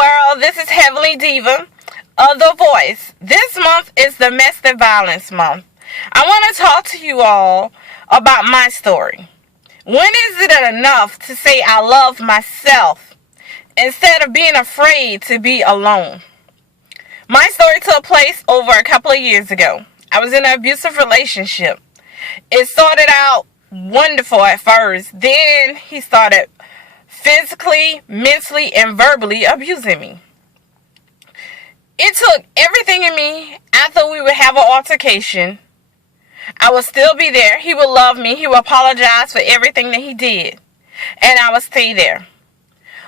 world, this is Heavenly Diva of The Voice. This month is Domestic Violence Month. I want to talk to you all about my story. When is it enough to say I love myself instead of being afraid to be alone? My story took place over a couple of years ago. I was in an abusive relationship. It started out wonderful at first. Then he started physically, mentally, and verbally abusing me. It took everything in me. After we would have an altercation, I would still be there. He would love me. He would apologize for everything that he did. And I would stay there.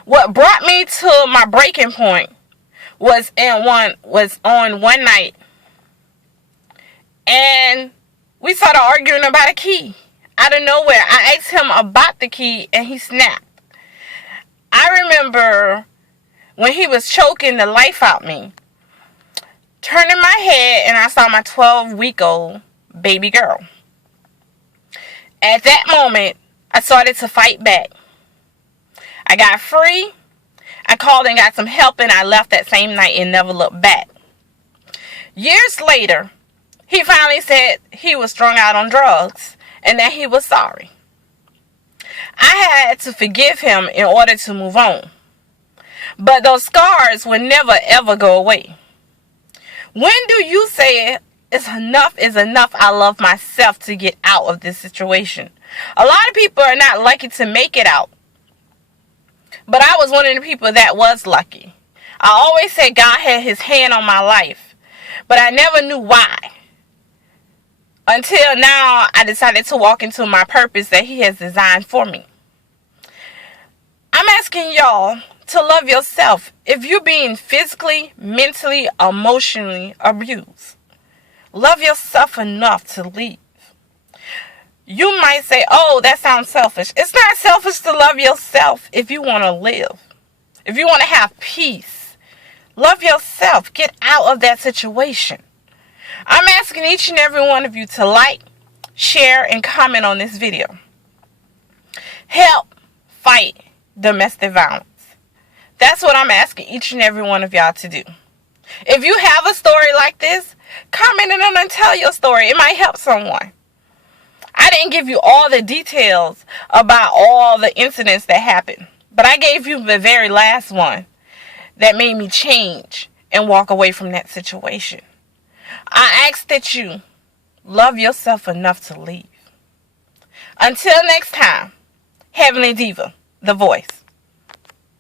What brought me to my breaking point was on one night. And we started arguing about a key. Out of nowhere, I asked him about the key and he snapped. I remember when he was choking the life out me, turning my head and I saw my 12-week-old baby girl. At that moment, I started to fight back. I got free. I called and got some help and I left that same night and never looked back. Years later, he finally said he was strung out on drugs and that he was sorry. I had to forgive him in order to move on. But those scars will never ever go away. When do you say it's enough is enough? I love myself to get out of this situation. A lot of people are not lucky to make it out. But I was one of the people that was lucky. I always said God had his hand on my life. But I never knew why. Until now, I decided to walk into my purpose that he has designed for me. I'm asking y'all to love yourself. If you're being physically, mentally, emotionally abused, love yourself enough to leave. You might say, oh, that sounds selfish. It's not selfish to love yourself if you want to live. If you want to have peace, love yourself. Get out of that situation. I'm asking each and every one of you to like, share, and comment on this video. Help fight domestic violence. That's what I'm asking each and every one of y'all to do. If you have a story like this, comment it on and tell your story. It might help someone. I didn't give you all the details about all the incidents that happened, but I gave you the very last one that made me change and walk away from that situation. I ask that you love yourself enough to leave. Until next time, Heavenly Diva, The Voice.